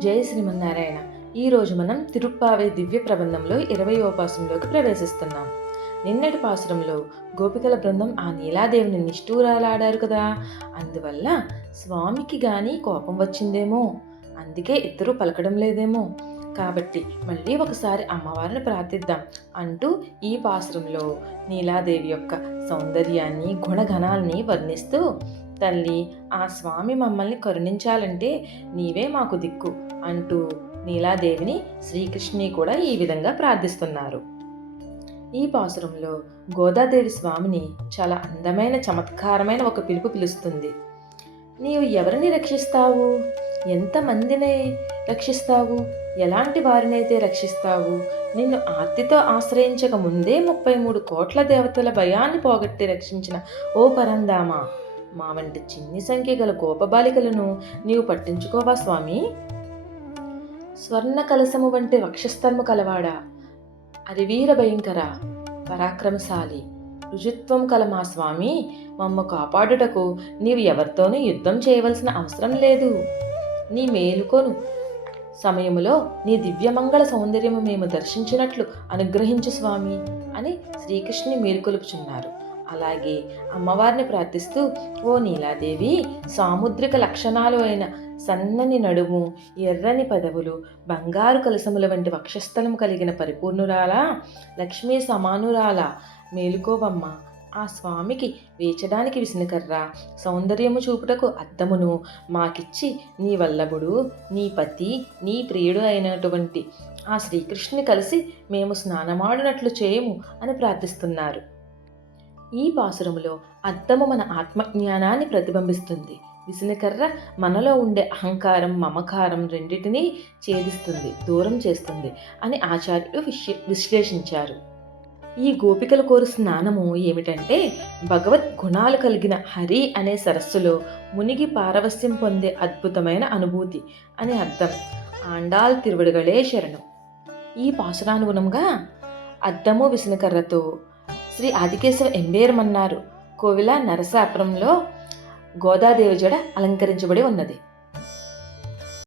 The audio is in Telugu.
జై శ్రీమన్నారాయణ. ఈరోజు మనం తిరుప్పావై దివ్య ప్రబంధంలో 20వ పాసురంలోకి ప్రవేశిస్తున్నాం. నిన్నటి పాసురంలో గోపికల బృందం ఆ నీలాదేవిని నిష్ఠూరాలాడారు కదా. అందువల్ల స్వామికి గాని కోపం వచ్చిందేమో, అందుకే ఇద్దరు పలకడం లేదేమో. కాబట్టి మళ్ళీ ఒకసారి అమ్మవారిని ప్రార్థిద్దాం అంటూ ఈ పాసురంలో నీలాదేవి యొక్క సౌందర్యాన్ని, గుణగణాల్ని వర్ణిస్తూ, తల్లి, ఆ స్వామి మమ్మల్ని కరుణించాలంటే నీవే మాకు దిక్కు అంటూ నీలాదేవిని శ్రీకృష్ణుని కూడా ఈ విధంగా ప్రార్థిస్తున్నారు. ఈ పాసురంలో గోదాదేవి స్వామిని చాలా అందమైన చమత్కారమైన ఒక పిలుపు పిలుస్తుంది. నీవు ఎవరిని రక్షిస్తావు? ఎంతమందిని రక్షిస్తావు? ఎలాంటి వారినైతే రక్షిస్తావు? నిన్ను ఆర్తితో ఆశ్రయించక ముందే 33 కోట్ల దేవతల భయాన్ని పోగొట్టి రక్షించిన ఓ పరందామా, మా వంటి చిన్ని సంఖ్య గల గోపబాలికలను నీవు పట్టించుకోవా స్వామి? స్వర్ణ కలశము వంటి వక్షస్థర్ము కలవాడా, అరివీర భయంకర పరాక్రమశాలి, రుజుత్వం కల మా స్వామి, మమ్మ కాపాడుటకు నీవు ఎవరితోనూ యుద్ధం చేయవలసిన అవసరం లేదు. నీ మేలుకొను సమయములో నీ దివ్యమంగళ సౌందర్యము మేము దర్శించినట్లు అనుగ్రహించు స్వామి అని శ్రీకృష్ణుని మేలుకొలుపుచున్నారు. అలాగే అమ్మవారిని ప్రార్థిస్తూ, ఓ నీలాదేవి, సాముద్రిక లక్షణాలు అయిన సన్నని నడుము, ఎర్రని పదవులు, బంగారు కలసముల వంటి వక్షస్థలం కలిగిన పరిపూర్ణురాలా, లక్ష్మీ సమానురాలా, మేలుకోవమ్మ. ఆ స్వామికి వేచడానికి విసినకర్ర, సౌందర్యము చూపుటకు అద్దమును మాకిచ్చి నీ వల్లభుడు, నీ పతి, నీ ప్రియుడు అయినటువంటి ఆ శ్రీకృష్ణుని కలిసి మేము స్నానమాడినట్లు చేయము అని ప్రార్థిస్తున్నారు. ఈ పాసురములో అద్దము మన ఆత్మజ్ఞానాన్ని ప్రతిబింబిస్తుంది. విసినకర్ర మనలో ఉండే అహంకారం, మమకారం రెండింటినీ ఛేదిస్తుంది, దూరం చేస్తుంది అని ఆచార్యులు విశ్లేషించారు. ఈ గోపికలు కోరు స్నానము ఏమిటంటే, భగవద్ గుణాలు కలిగిన హరి అనే సరస్సులో మునిగి పారవస్యం పొందే అద్భుతమైన అనుభూతి అని అర్థం. ఆండాల్ తిరువడుగలే శరణం. ఈ పాసురానుగుణంగా అద్దము విసినకర్రతో శ్రీ ఆదికేశవ ఎంబేరమన్నారు కోవిల నరసాపురంలో గోదాదేవి జడ అలంకరించబడి ఉన్నది.